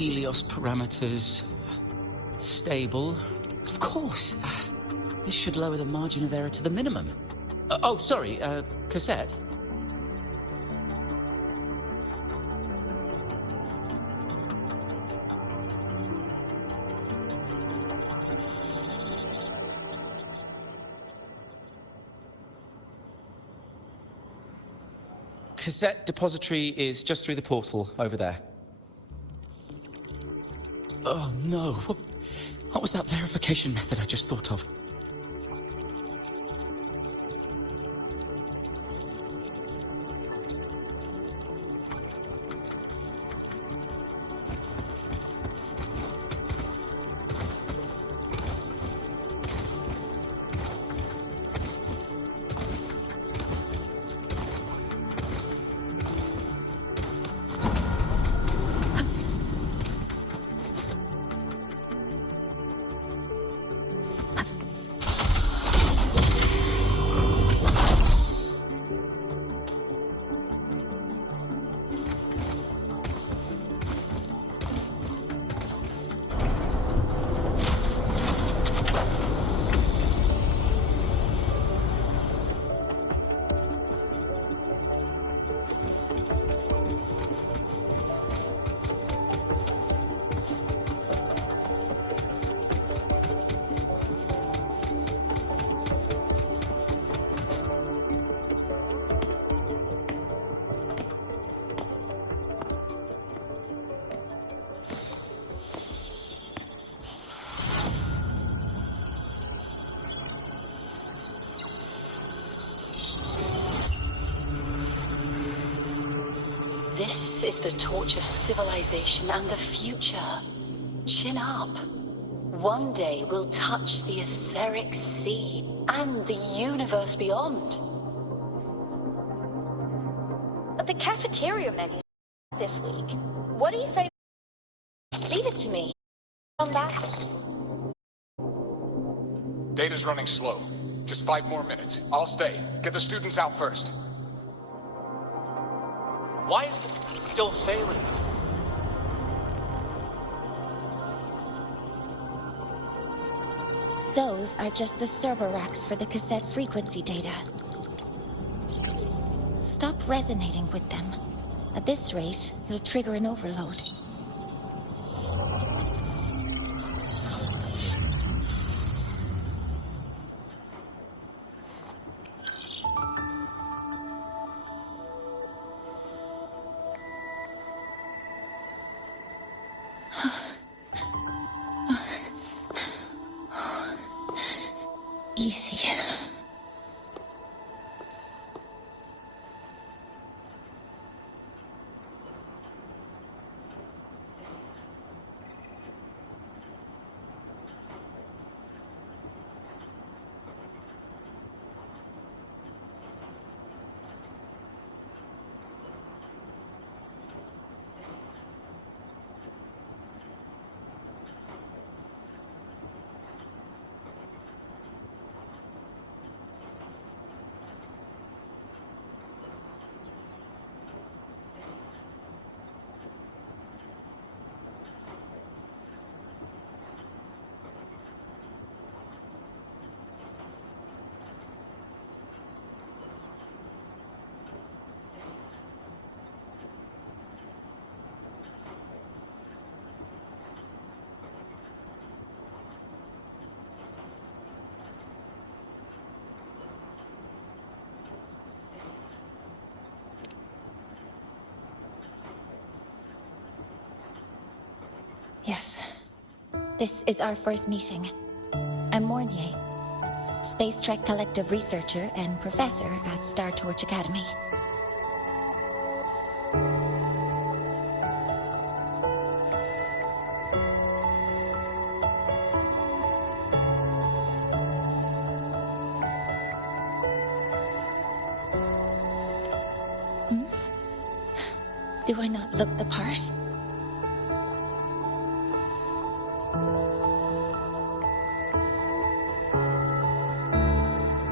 Helios parameters stable. Of course. This should lower the margin of error to the minimum. Oh, sorry, cassette. Cassette depository is just through the portal over there. Oh no, what was that verification method I just thought of? This is the torch of civilization and the future. Chin up. One day we'll touch the etheric sea and the universe beyond. The cafeteria menu this week. What do you say? Leave it to me. Come back. Data's running slow. Just 5 more minutes. I'll stay. Get the students out first. Why is it still failing? Those are just the server racks for the cassette frequency data. Stop resonating with them. At this rate, it'll trigger an overload. Easy. Yes. This is our first meeting. I'm Mornier, Space Trek Collective researcher and professor at Star Torch Academy. Do I not look the part?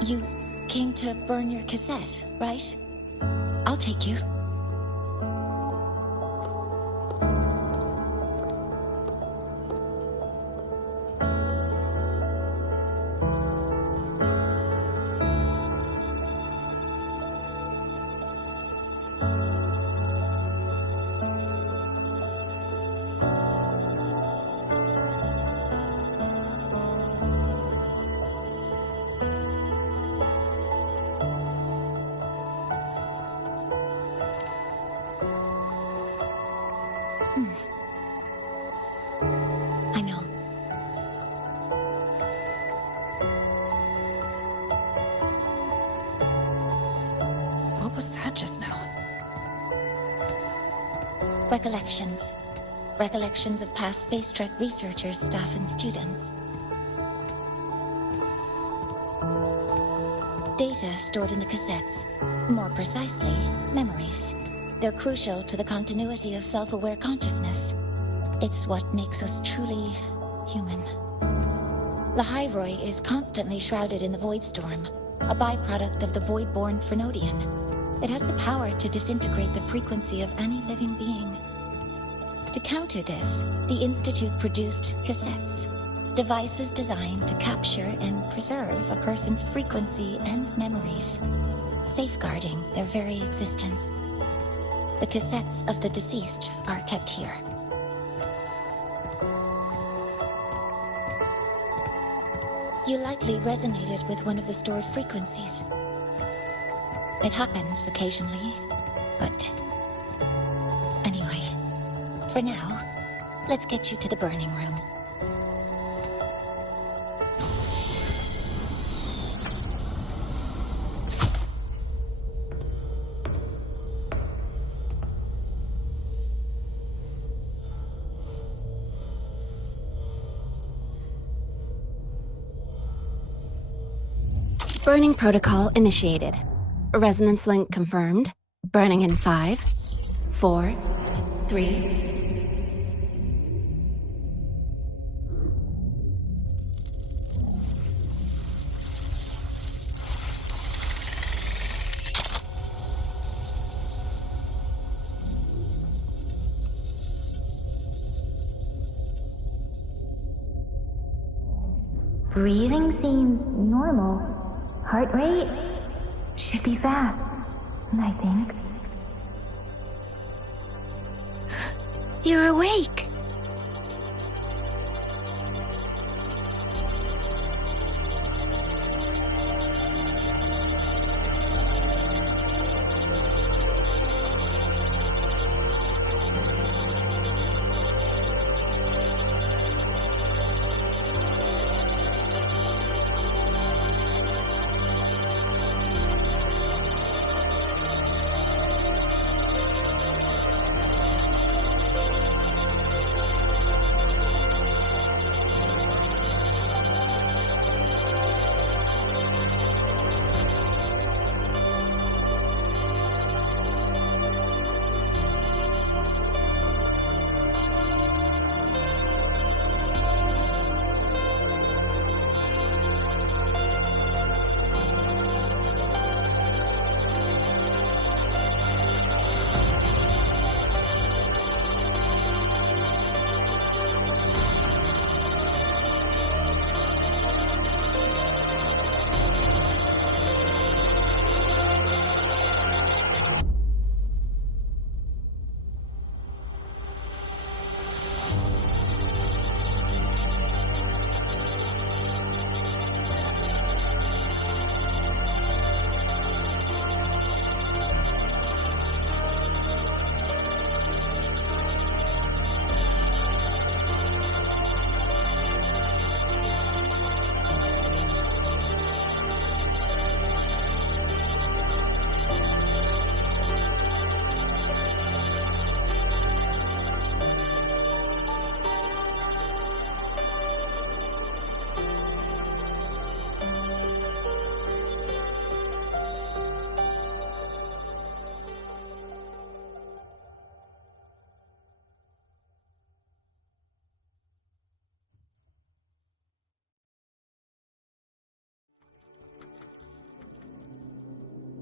You came to burn your cassette, right? I'll take you. was that just now? Recollections. Recollections of past Space Trek researchers, staff, and students. Data stored in the cassettes. More precisely, memories. They're crucial to the continuity of self-aware consciousness. It's what makes us truly human. Lahai-Roi is constantly shrouded in the Void Storm, a byproduct of the Void-born Frenodian. It has the power to disintegrate the frequency of any living being. To counter this, the Institute produced cassettes, devices designed to capture and preserve a person's frequency and memories, safeguarding their very existence. The cassettes of the deceased are kept here. You likely resonated with one of the stored frequencies. It happens occasionally, but... Anyway, for now, let's get you to the burning room. Burning protocol initiated. Resonance link confirmed. Burning in 5, 4, 3... Breathing seems normal. Heart rate should be fast, I think. You're awake!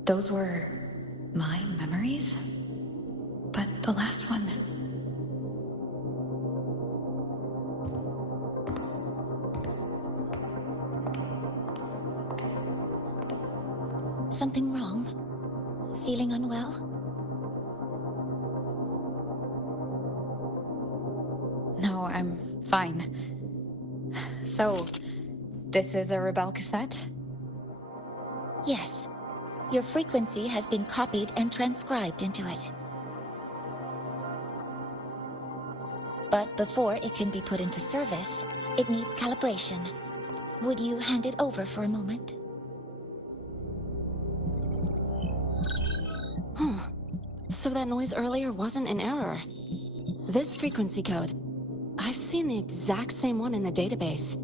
Those were my memories? But the last one... Something wrong? Feeling unwell? No, I'm fine. So, this is a Rebel cassette? Yes. Your frequency has been copied and transcribed into it. But before it can be put into service, it needs calibration. Would you hand it over for a moment? So that noise earlier wasn't an error. This frequency code, I've seen the exact same one in the database.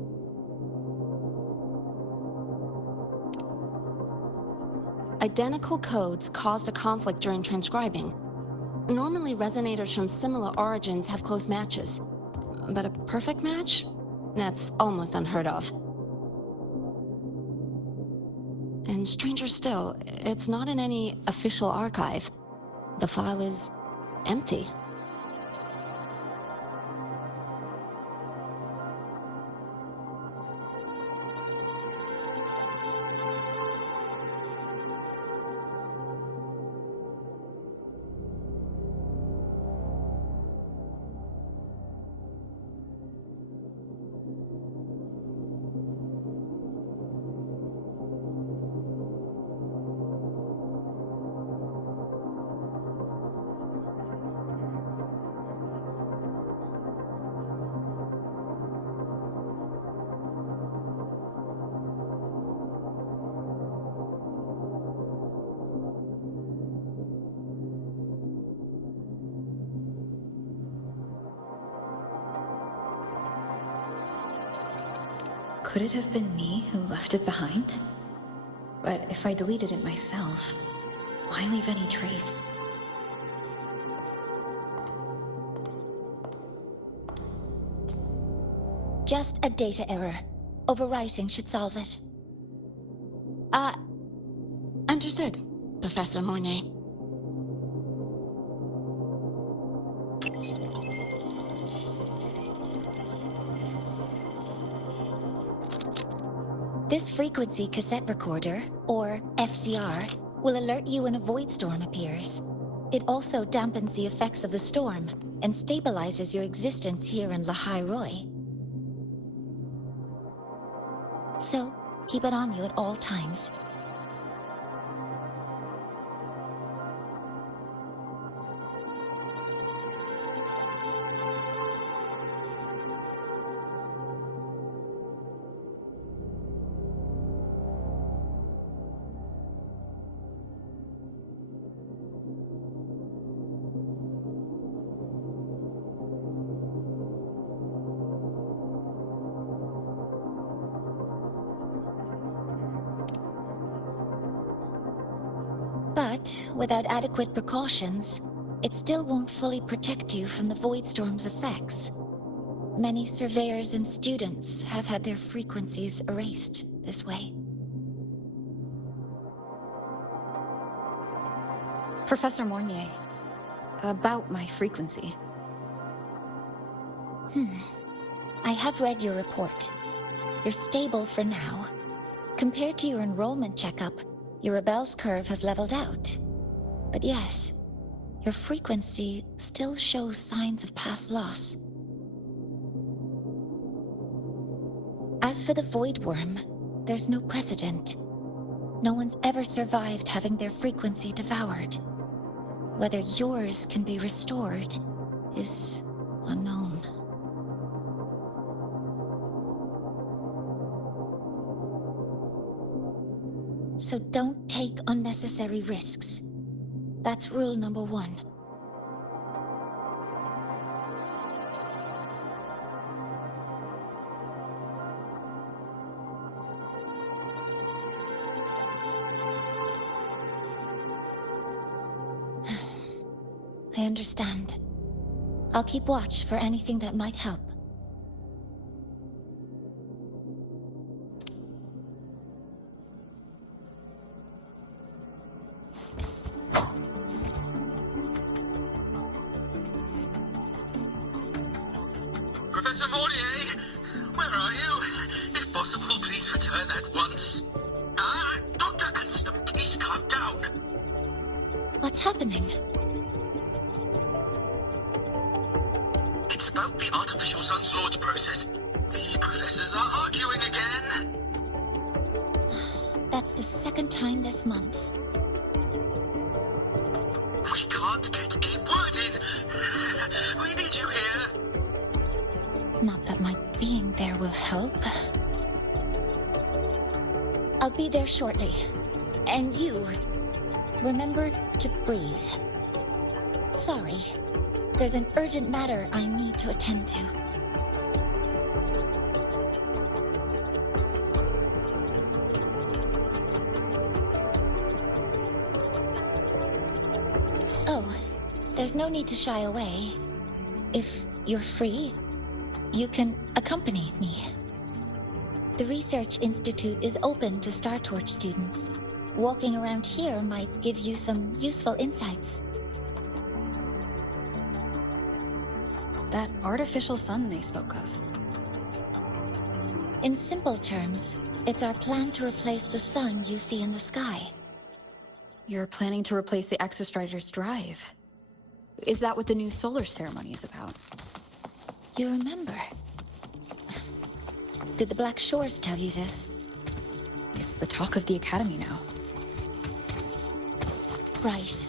Identical codes caused a conflict during transcribing. Normally, resonators from similar origins have close matches. But a perfect match? That's almost unheard of. And stranger still, it's not in any official archive. The file is empty. Could it have been me who left it behind? But if I deleted it myself, why leave any trace? Just a data error. Overwriting should solve it. Understood, Professor Mornay. This frequency cassette recorder, or FCR, will alert you when a void storm appears. It also dampens the effects of the storm and stabilizes your existence here in Lahai-Roi. So, keep it on you at all times. But without adequate precautions, it still won't fully protect you from the void storm's effects. Many surveyors and students have had their frequencies erased this way. Professor Mornier, about my frequency. I have read your report. You're stable for now. Compared to your enrollment checkup, your rebel's curve has leveled out. But yes, your frequency still shows signs of past loss. As for the Void Worm, there's no precedent. No one's ever survived having their frequency devoured. Whether yours can be restored is unknown. So don't take unnecessary risks. That's rule number 1. I understand. I'll keep watch for anything that might help. Professor Mornier, where are you? If possible, please return at once. Dr. Ansem, please calm down. What's happening? It's about the artificial sun's launch process. The professors are arguing again. That's the second time this month. We can't get a word in. We need you here. Not that my being there will help. I'll be there shortly. And you, remember to breathe. Sorry. There's an urgent matter I need to attend to. Oh, there's no need to shy away. If you're free, you can accompany me. The Research Institute is open to Star Torch students. Walking around here might give you some useful insights. That artificial sun they spoke of. In simple terms, it's our plan to replace the sun you see in the sky. You're planning to replace the Exostrider's drive. Is that what the new solar ceremony is about? You remember? Did the Black Shores tell you this? It's the talk of the Academy now. Right.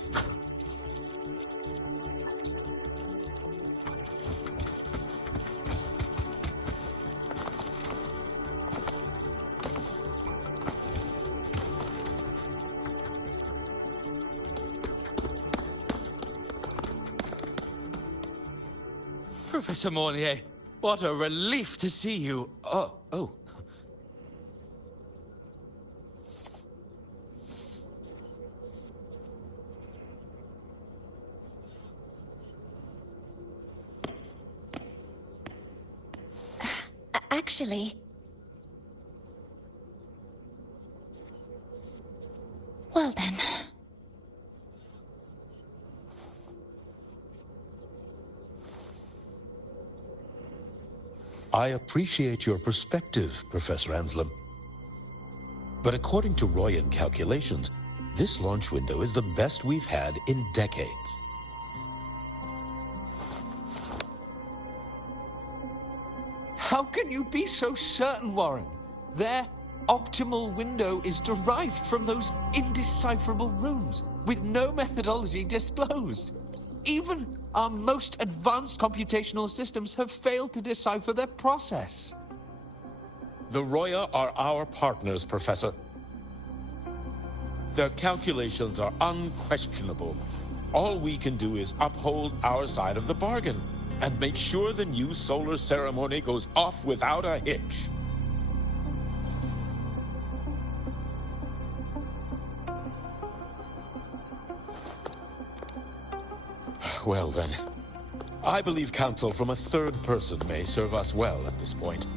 Professor Mornier, what a relief to see you. Oh. Actually... Well then... I appreciate your perspective, Professor Anselm. But according to Royan calculations, this launch window is the best we've had in decades. How can you be so certain, Warren? Their optimal window is derived from those indecipherable runes, with no methodology disclosed. Even our most advanced computational systems have failed to decipher their process. The Roya are our partners, Professor. Their calculations are unquestionable. All we can do is uphold our side of the bargain and make sure the new solar ceremony goes off without a hitch. Well then, I believe counsel from a third person may serve us well at this point.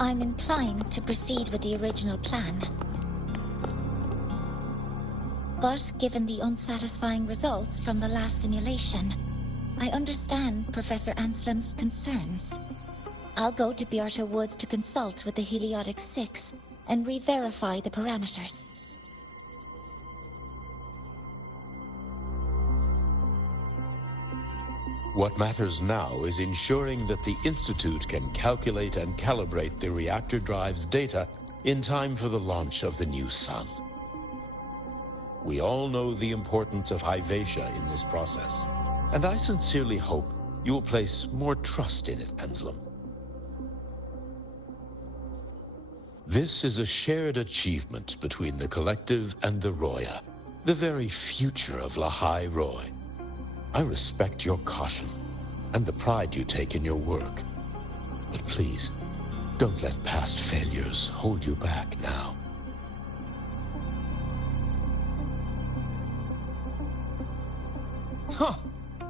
I'm inclined to proceed with the original plan. But given the unsatisfying results from the last simulation, I understand Professor Anselm's concerns. I'll go to Beata Woods to consult with the Heliotic 6 and re-verify the parameters. What matters now is ensuring that the Institute can calculate and calibrate the reactor drive's data in time for the launch of the new sun. We all know the importance of Hyvatia in this process, and I sincerely hope you will place more trust in it, Anselm. This is a shared achievement between the Collective and the Roya, the very future of Lahai-Roi. I respect your caution and the pride you take in your work. But please, don't let past failures hold you back now. Huh.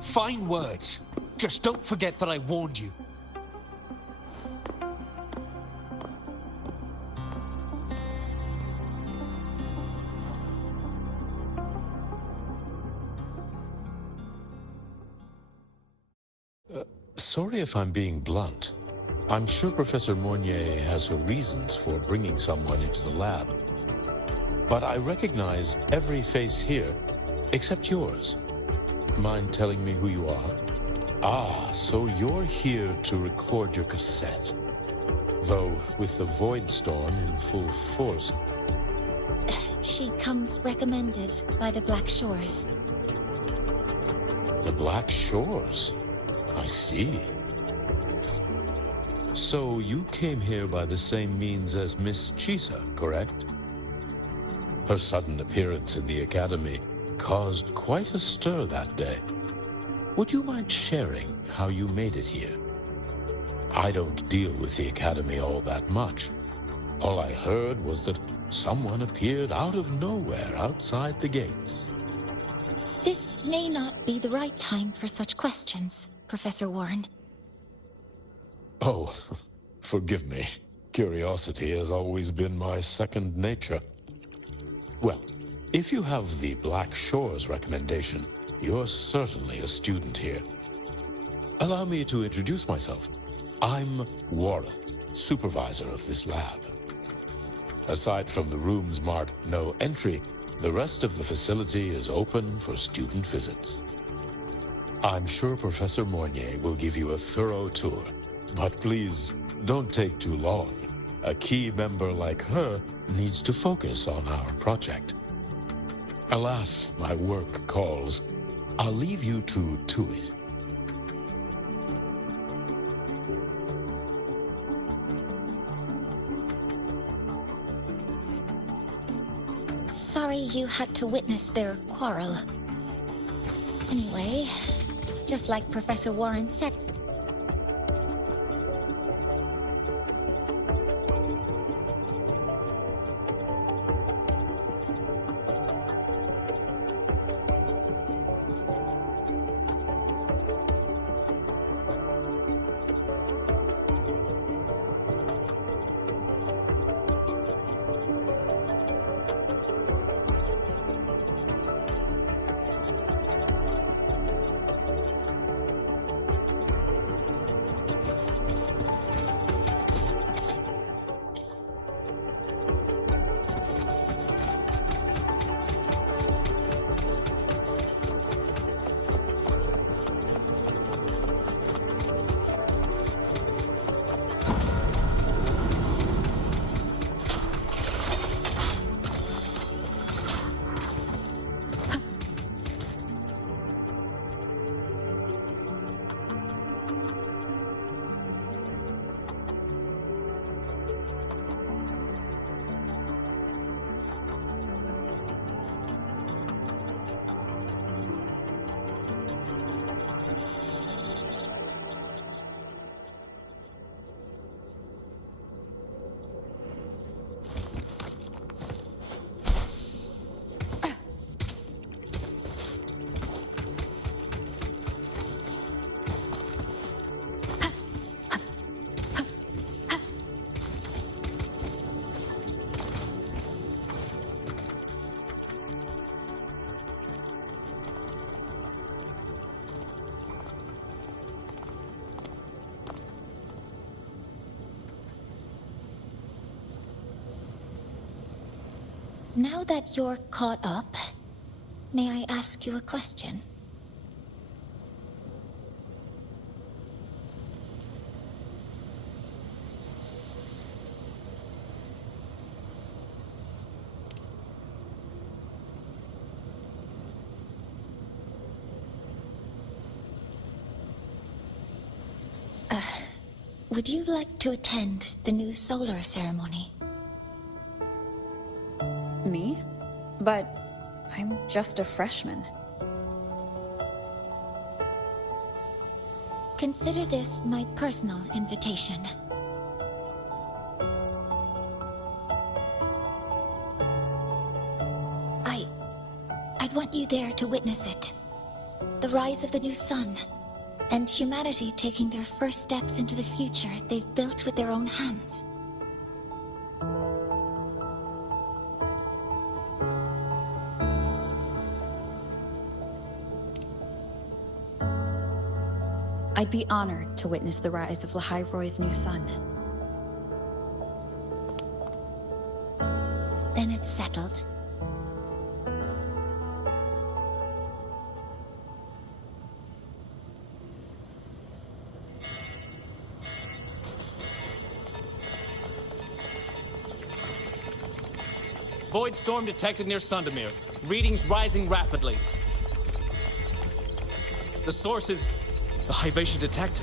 Fine words. Just don't forget that I warned you. Sorry if I'm being blunt. I'm sure Professor Mornier has her reasons for bringing someone into the lab. But I recognize every face here, except yours. Mind telling me who you are? Ah, so you're here to record your cassette. Though, with the Void Storm in full force... She comes recommended by the Black Shores. The Black Shores? I see. So you came here by the same means as Miss Chisa, correct? Her sudden appearance in the Academy caused quite a stir that day. Would you mind sharing how you made it here? I don't deal with the Academy all that much. All I heard was that someone appeared out of nowhere outside the gates. This may not be the right time for such questions, Professor Warren. Oh, forgive me. Curiosity has always been my second nature. Well, if you have the Black Shores recommendation, you're certainly a student here. Allow me to introduce myself. I'm Warren, supervisor of this lab. Aside from the rooms marked no entry, the rest of the facility is open for student visits. I'm sure Professor Mornier will give you a thorough tour, but please don't take too long. A key member like her needs to focus on our project. Alas, my work calls. I'll leave you to it. Sorry you had to witness their quarrel. Anyway, just like Professor Warren said, now that you're caught up, may I ask you a question? Would you like to attend the new solar ceremony? Me? But I'm just a freshman. Consider this my personal invitation. I'd want you there to witness it. The rise of the new sun, and humanity taking their first steps into the future they've built with their own hands. I'd be honored to witness the rise of Lahai-Roi's new sun. Then it's settled. Void storm detected near Sundermere. Readings rising rapidly. The source is the Hivation detector.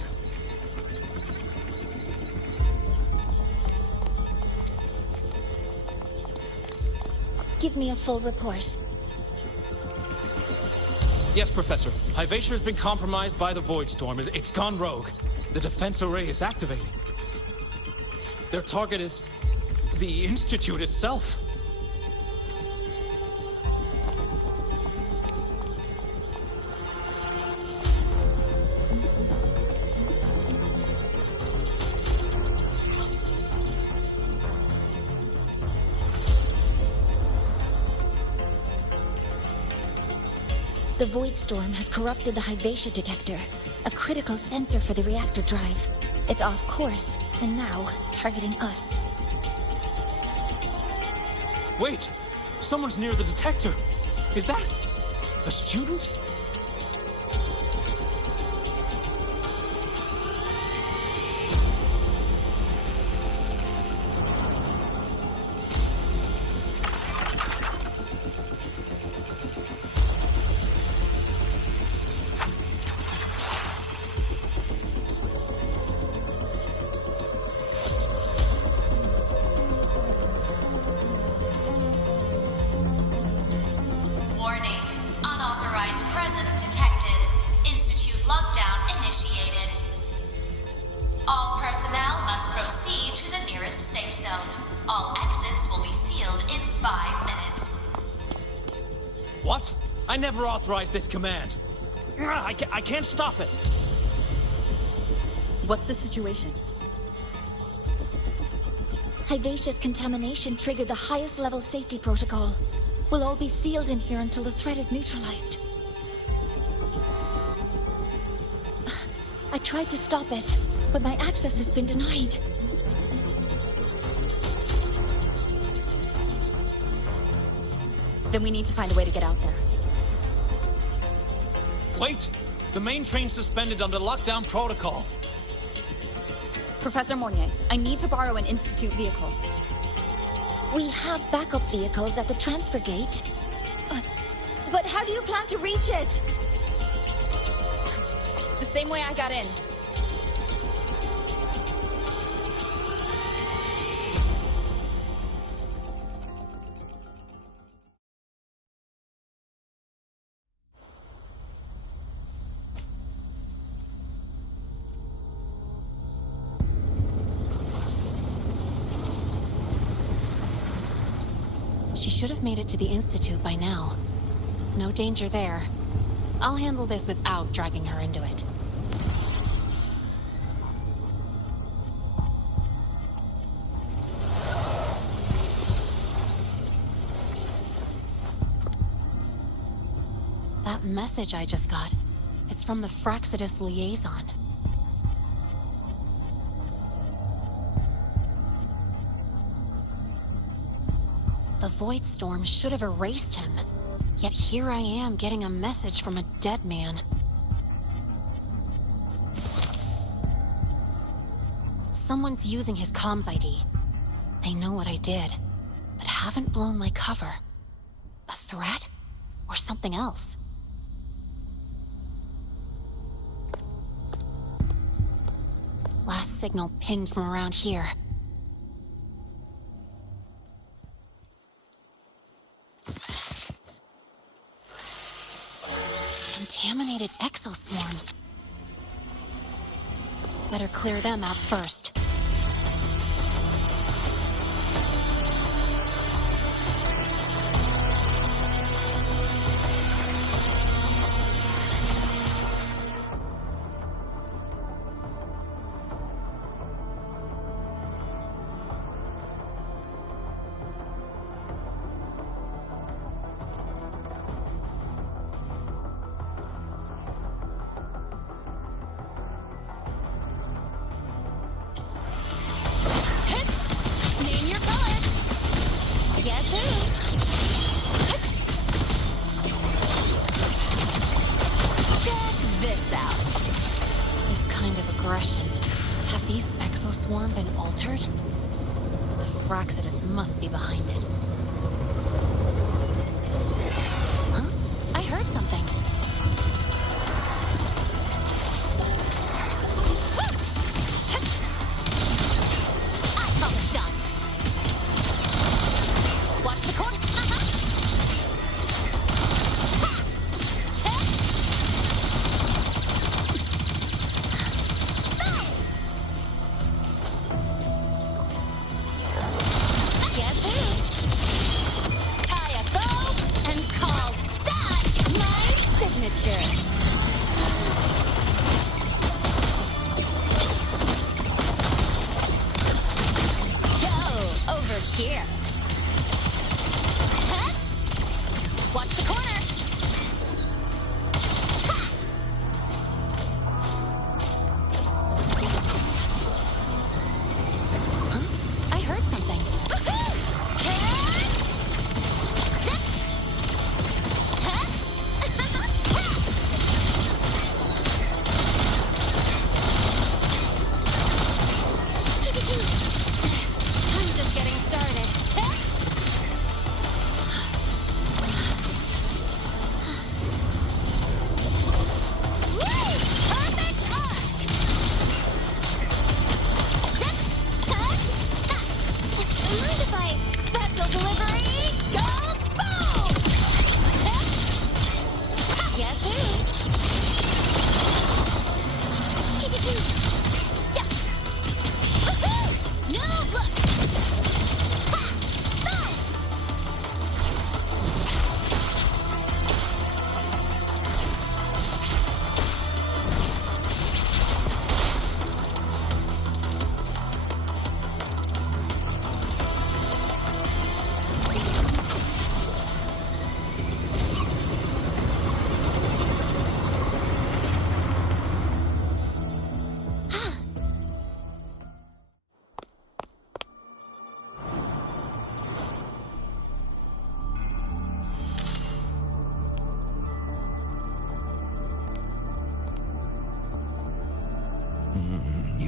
Give me a full report. Yes, Professor. Hivatia has been compromised by the Void Storm. It's gone rogue. The defense array is activating. Their target is the Institute itself. The Void Storm has corrupted the Hivatia detector, a critical sensor for the reactor drive. It's off course, and now targeting us. Wait! Someone's near the detector! Is that a student? What? I never authorized this command. I can't stop it. What's the situation? Hivatia's contamination triggered the highest level safety protocol. We'll all be sealed in here until the threat is neutralized. I tried to stop it, but my access has been denied. Then we need to find a way to get out there. Wait! The main train's suspended under lockdown protocol. Professor Mornier, I need to borrow an Institute vehicle. We have backup vehicles at the transfer gate. But how do you plan to reach it? The same way I got in. She should have made it to the Institute by now. No danger there. I'll handle this without dragging her into it. That message I just got, it's from the Fraxidus liaison. The Void Storm should have erased him. Yet here I am getting a message from a dead man. Someone's using his comms ID. They know what I did, but haven't blown my cover. A threat? Or something else? Last signal pinged from around here. Contaminated exoswarm. Better clear them out first. Have these exoswarm been altered? The Fraxidus must be behind it. Huh? I heard something. I call the shots. Watch the corner.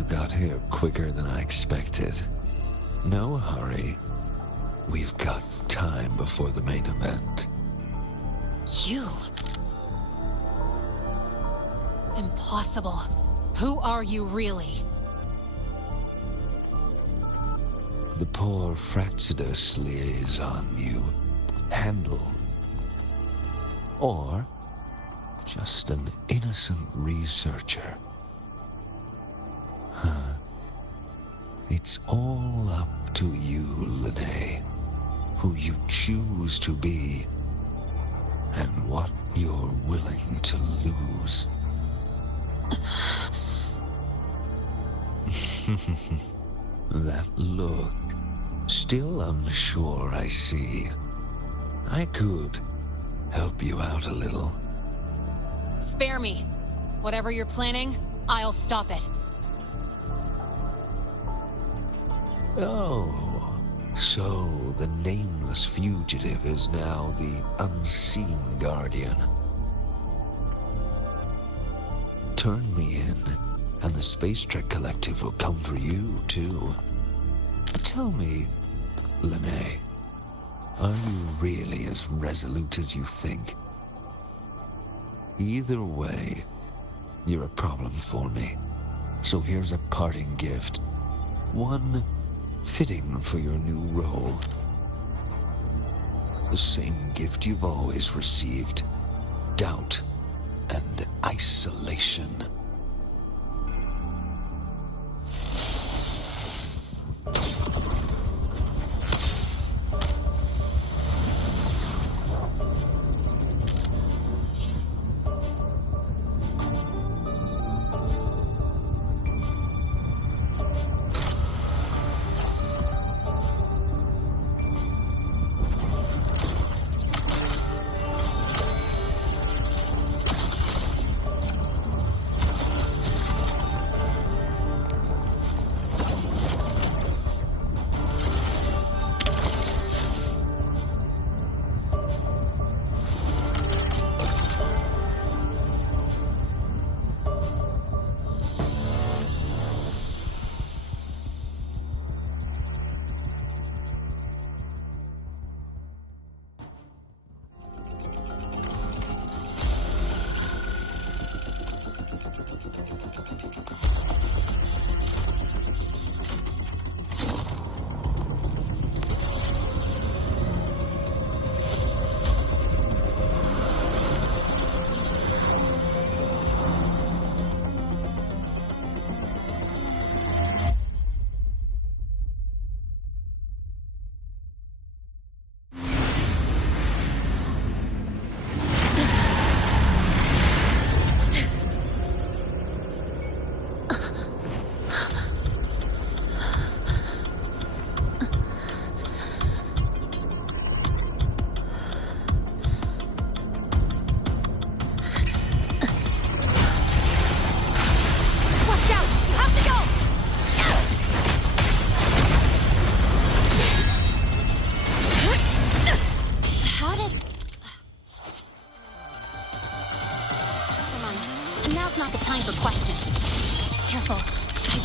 got here quicker than I expected. No hurry. We've got time before the main event. You? Impossible. Who are you really? The poor Fraxidus liaison you handle. Or just an innocent researcher. It's all up to you, Lahai, who you choose to be, and what you're willing to lose. That look, still unsure, I see. I could help you out a little. Spare me. Whatever you're planning, I'll stop it. Oh, so the nameless fugitive is now the unseen guardian. Turn me in, and the Space Trek Collective will come for you, too. Tell me, Lahai, are you really as resolute as you think? Either way, you're a problem for me. So here's a parting gift. One fitting for your new role. The same gift you've always received. Doubt and isolation.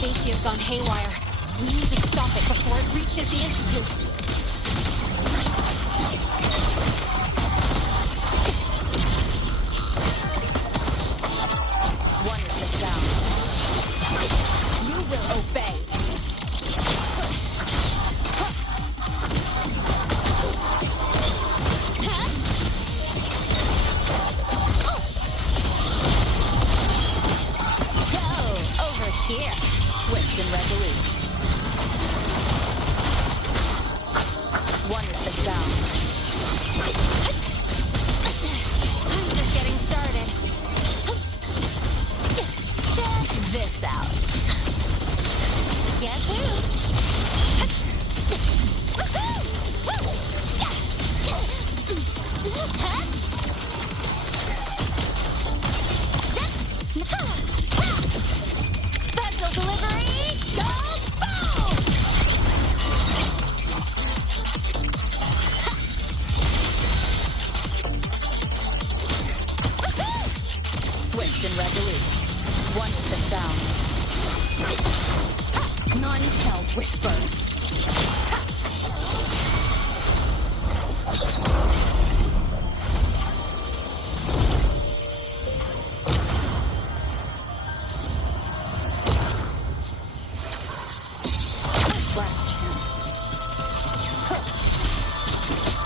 Has gone haywire. We need to stop it before it reaches the Institute. Wonderful sound. You will obey. Go over here. Swift and resolute. Wonderful sound. I'm just getting started. Check this out. Guess who? Special delivery! Go boom! whisper. Last chance.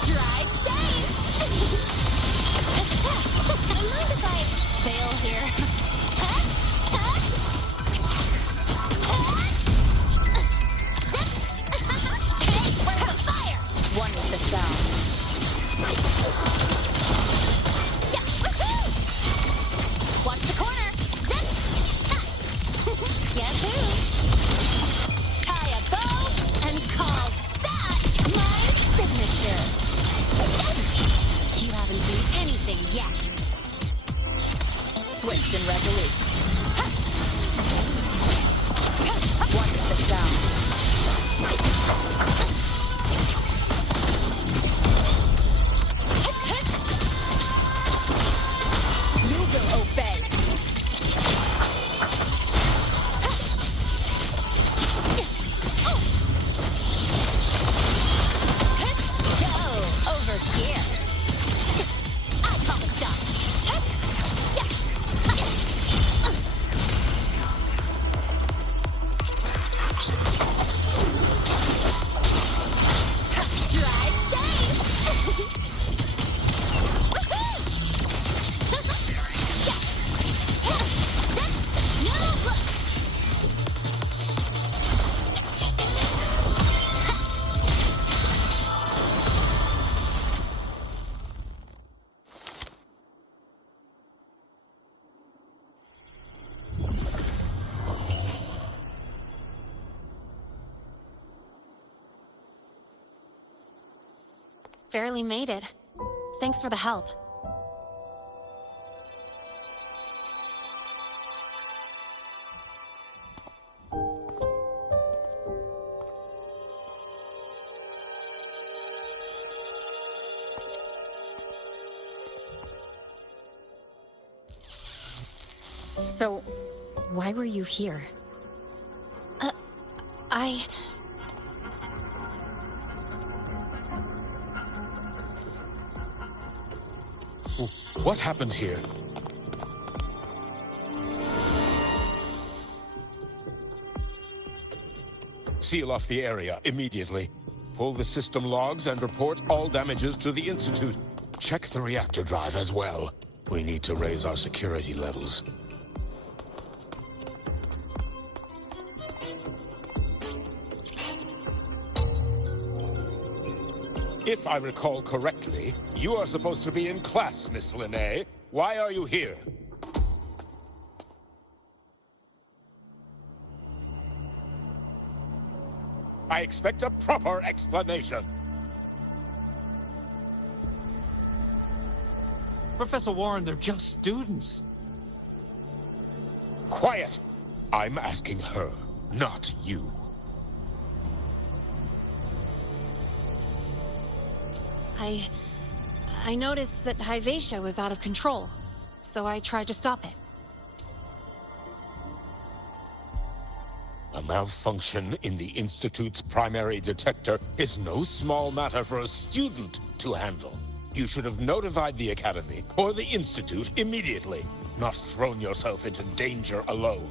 Drive safe! Mind if I fail here? Thanks for the fire! One with the sound. Watch the corner! Guess who? Tie a bow and call that my signature. You haven't seen anything yet. Swift and resolute. One with the sound. You will obey. Go over here. I call the shots. Drive safe. No look. Barely made it. Thanks for the help. So, why were you here? What happened here? Seal off the area immediately. Pull the system logs and report all damages to the Institute. Check the reactor drive as well. We need to raise our security levels. If I recall correctly, you are supposed to be in class, Miss Linnae. Why are you here? I expect a proper explanation. Professor Warren, they're just students. Quiet! I'm asking her, not you. I noticed that Hyvatia was out of control, so I tried to stop it. A malfunction in the Institute's primary detector is no small matter for a student to handle. You should have notified the Academy or the Institute immediately, not thrown yourself into danger alone.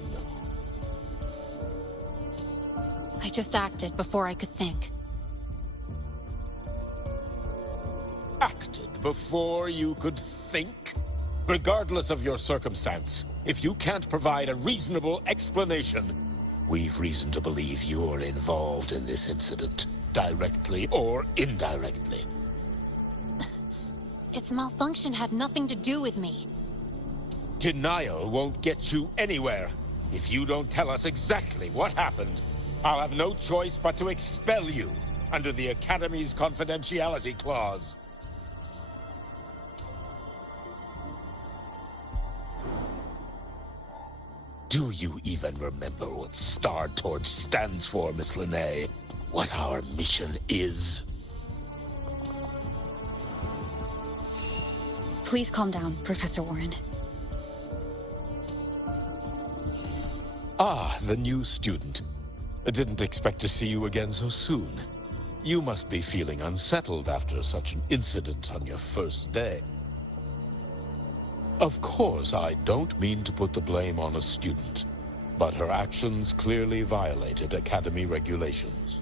I just acted before I could think. Acted before you could think? Regardless of your circumstance, if you can't provide a reasonable explanation, we've reason to believe you're involved in this incident, directly or indirectly. Its malfunction had nothing to do with me. Denial won't get you anywhere. If you don't tell us exactly what happened, I'll have no choice but to expel you under the Academy's confidentiality clause. Do you even remember what Star Torch stands for, Miss Linnae? What our mission is? Please calm down, Professor Warren. Ah, the new student. I didn't expect to see you again so soon. You must be feeling unsettled after such an incident on your first day. Of course, I don't mean to put the blame on a student, but her actions clearly violated Academy regulations.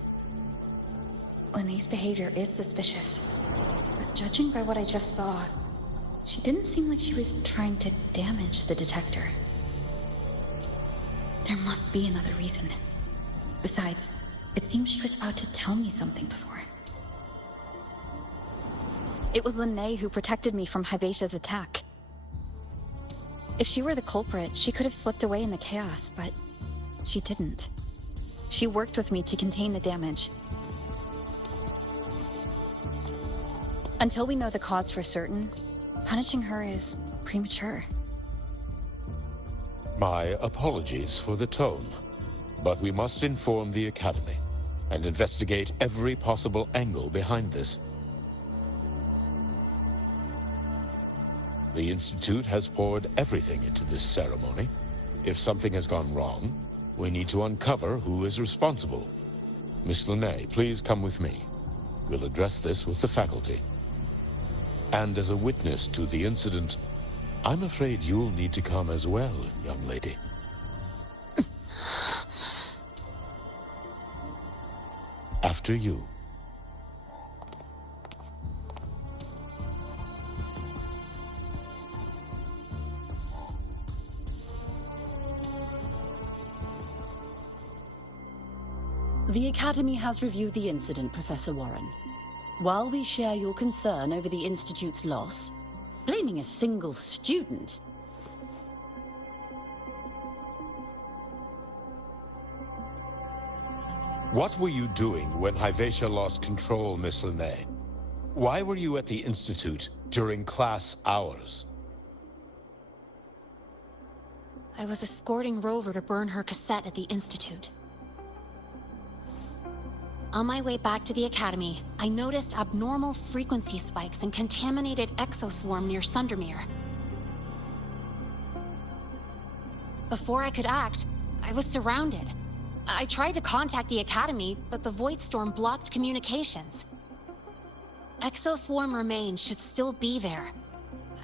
Linnea's behavior is suspicious, but judging by what I just saw, she didn't seem like she was trying to damage the detector. There must be another reason. Besides, it seems she was about to tell me something before. It was Linne who protected me from Hybatia's attack. If she were the culprit, she could have slipped away in the chaos, but she didn't. She worked with me to contain the damage. Until we know the cause for certain, punishing her is premature. My apologies for the tone, but we must inform the Academy and investigate every possible angle behind this. The Institute has poured everything into this ceremony. If something has gone wrong, we need to uncover who is responsible. Miss Linne, please come with me. We'll address this with the faculty. And as a witness to the incident, I'm afraid you'll need to come as well, young lady. After you. The Academy has reviewed the incident, Professor Warren. While we share your concern over the Institute's loss, blaming a single student... What were you doing when Hyvatia lost control, Miss Linne? Why were you at the Institute during class hours? I was escorting Rover to burn her cassette at the Institute. On my way back to the Academy, I noticed abnormal frequency spikes and contaminated exoswarm near Sundermere. Before I could act, I was surrounded. I tried to contact the Academy, but the Void Storm blocked communications. Exoswarm remains should still be there.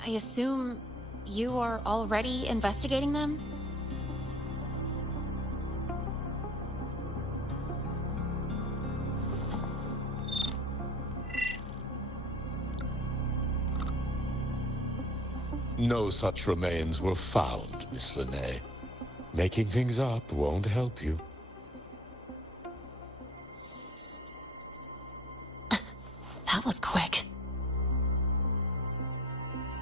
I assume you are already investigating them? No such remains were found, Miss Linne. Making things up won't help you. That was quick.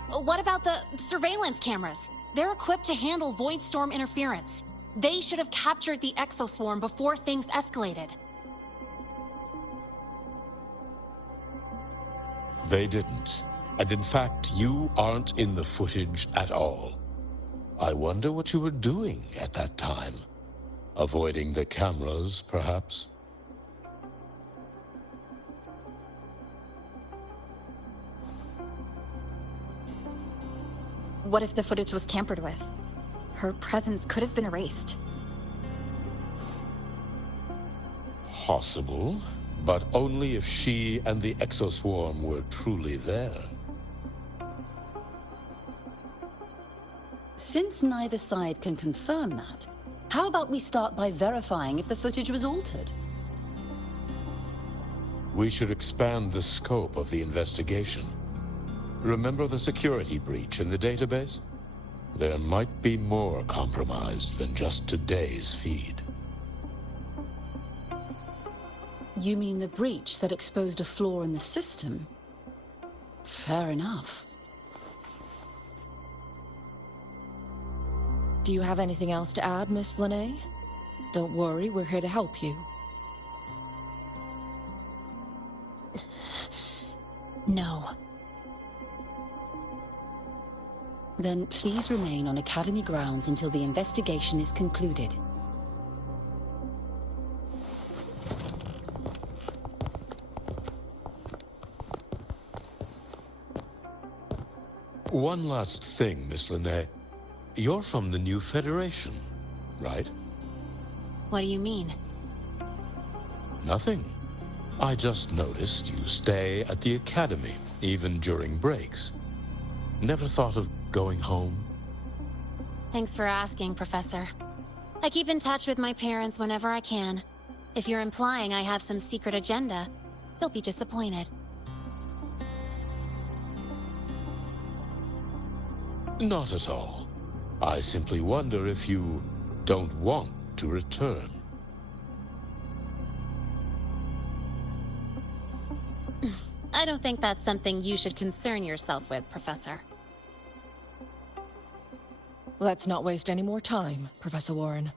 What about the surveillance cameras? They're equipped to handle Void Storm interference. They should have captured the exoswarm before things escalated. They didn't. And in fact, you aren't in the footage at all. I wonder what you were doing at that time. Avoiding the cameras, perhaps? What if the footage was tampered with? Her presence could have been erased. Possible, but only if she and the exoswarm were truly there. Since neither side can confirm that, how about we start by verifying if the footage was altered? We should expand the scope of the investigation. Remember the security breach in the database? There might be more compromised than just today's feed. You mean the breach that exposed a flaw in the system? Fair enough. Do you have anything else to add, Miss Linne? Don't worry, we're here to help you. No. Then please remain on Academy grounds until the investigation is concluded. One last thing, Miss Linne. You're from the new Federation, right? What do you mean? Nothing. I just noticed you stay at the academy, even during breaks. Never thought of going home? Thanks for asking, Professor. I keep in touch with my parents whenever I can. If you're implying I have some secret agenda, you'll be disappointed. Not at all. I simply wonder if you don't want to return. I don't think that's something you should concern yourself with, Professor. Let's not waste any more time, Professor Warren.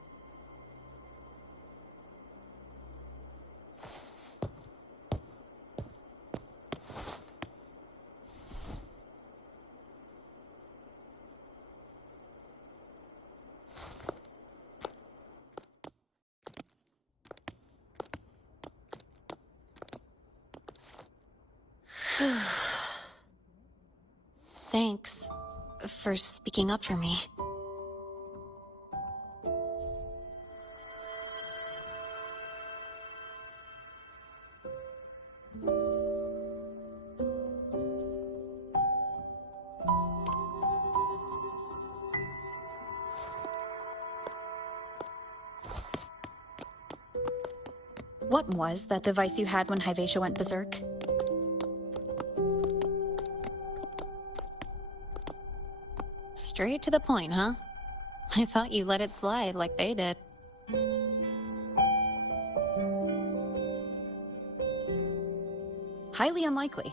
Thanks for speaking up for me. What was that device you had when Hyvatia went berserk? Straight to the point, huh? I thought you let it slide like they did. Highly unlikely.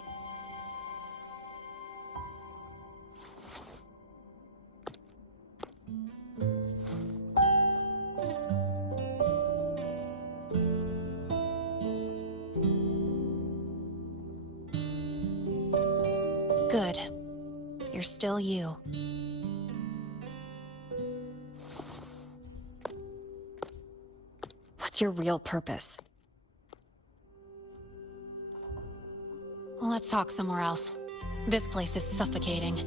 Good. You're still you. What's your real purpose? Let's talk somewhere else. This place is suffocating.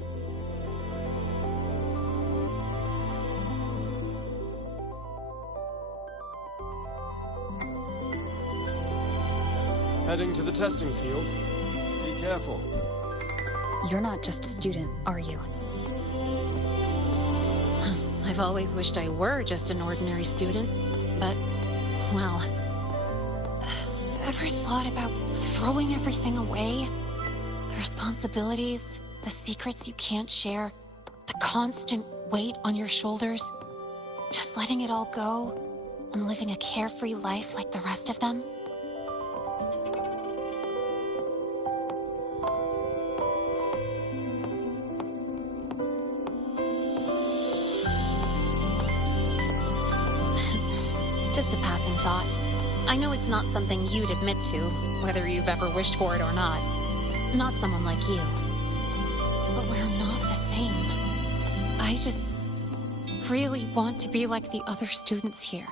Heading to the testing field. Be careful. You're not just a student, are you? I've always wished I were just an ordinary student, but, well... Ever thought about throwing everything away? The responsibilities, the secrets you can't share, the constant weight on your shoulders? Just letting it all go and living a carefree life like the rest of them? Just a passing thought. I know it's not something you'd admit to, whether you've ever wished for it or not. Not someone like you. But we're not the same. I just really want to be like the other students here.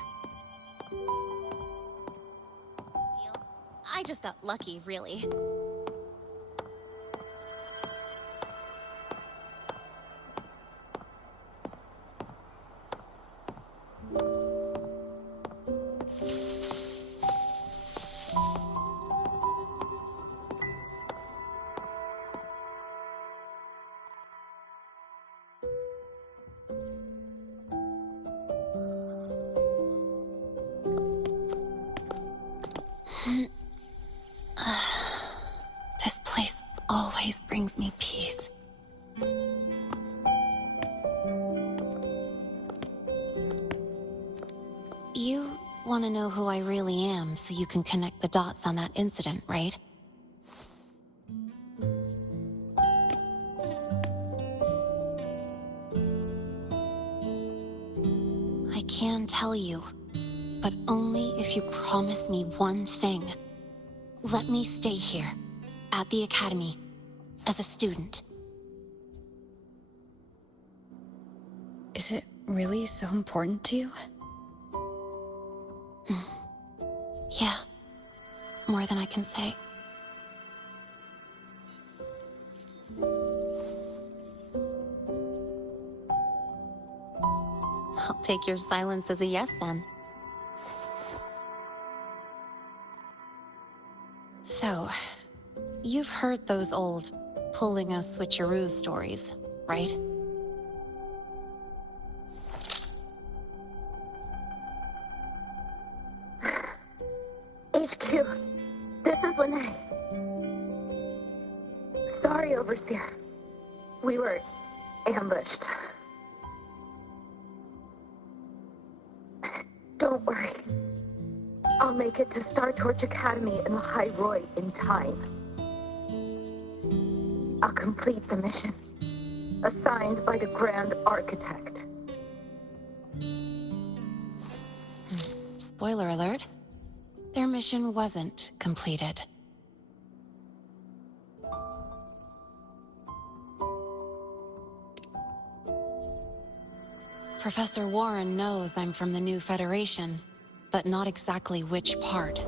I just got lucky, really. This place always brings me peace. You want to know who I really am so you can connect the dots on that incident, right? I can tell you, but only if you promise me one thing. Let me stay here, at the academy, as a student. Is it really so important to you? Yeah, more than I can say. I'll take your silence as a yes, then. heard those old pulling a switcheroo stories, right? HQ, this is Lene. Sorry, Overseer. We were ambushed. Don't worry. I'll make it to Star Torch Academy in Lahai-Roi in time. I'll complete the mission, assigned by the Grand Architect. Spoiler alert. Their mission wasn't completed. Professor Warren knows I'm from the new Federation, but not exactly which part.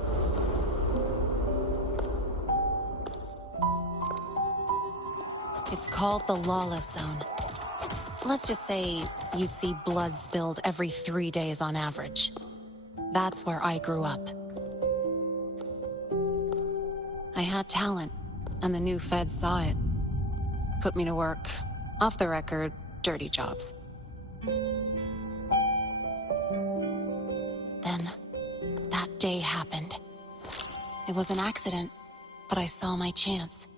It's called the Lawless Zone. Let's just say you'd see blood spilled every 3 days on average. That's where I grew up. I had talent, and the new Fed saw it. Put me to work, off the record, dirty jobs. Then, that day happened. It was an accident, but I saw my chance.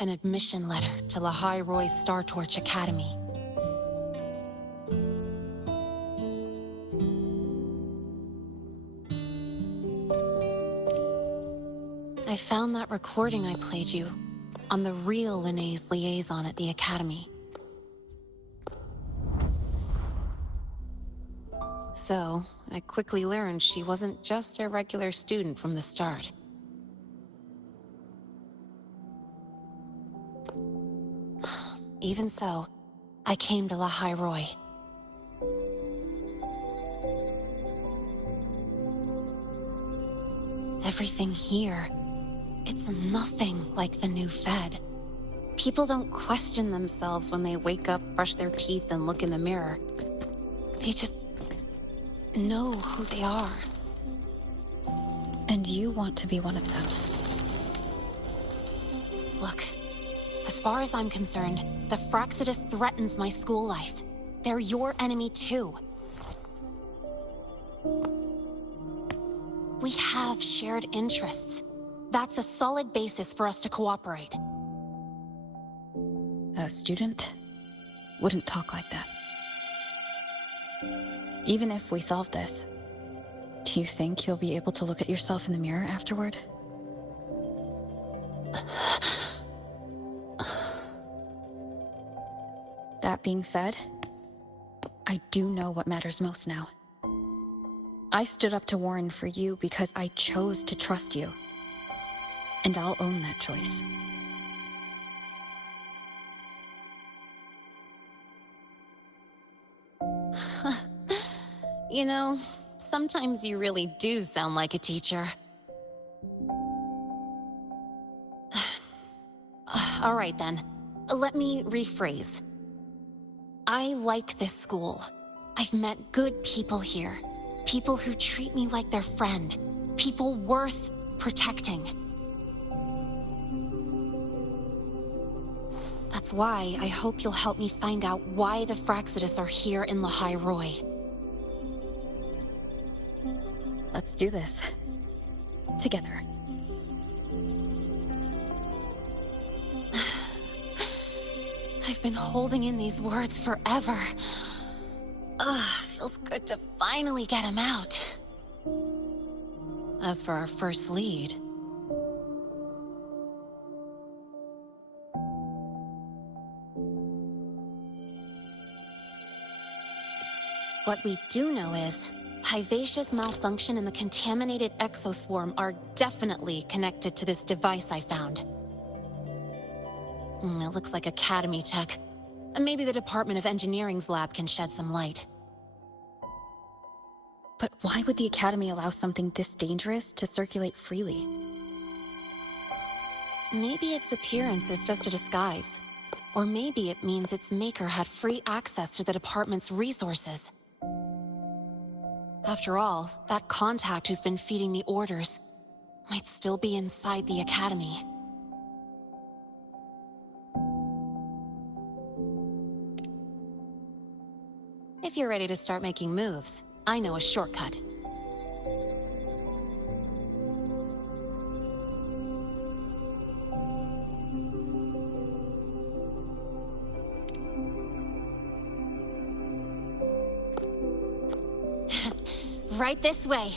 An admission letter to Lahai-Roi Star Torch Academy. I found that recording I played you on the real Lene's liaison at the Academy. So, I quickly learned she wasn't just a regular student from the start. Even so, I came to Lahai-Roi. Everything here, it's nothing like the new Fed. People don't question themselves when they wake up, brush their teeth, and look in the mirror. They just know who they are. And you want to be one of them. Look, as far as I'm concerned, the Fraxidus threatens my school life. They're your enemy too. We have shared interests. That's a solid basis for us to cooperate. A student wouldn't talk like that. Even if we solve this, do you think you'll be able to look at yourself in the mirror afterward? That being said, I do know what matters most now. I stood up to Warren for you because I chose to trust you. And I'll own that choice. You know, sometimes you really do sound like a teacher. All right then, let me rephrase. I like this school. I've met good people here. People who treat me like their friend. People worth protecting. That's why I hope you'll help me find out why the Fraxidus are here in Lahai-Roi. Let's do this. Together. I've been holding in these words forever. Feels good to finally get them out. As for our first lead... What we do know is, Hivacia's malfunction and the contaminated exoswarm are definitely connected to this device I found. It looks like Academy tech. Maybe the Department of Engineering's lab can shed some light. But why would the Academy allow something this dangerous to circulate freely? Maybe its appearance is just a disguise. Or maybe it means its maker had free access to the department's resources. After all, that contact who's been feeding me orders, might still be inside the academy. If you're ready to start making moves, I know a shortcut. Right this way.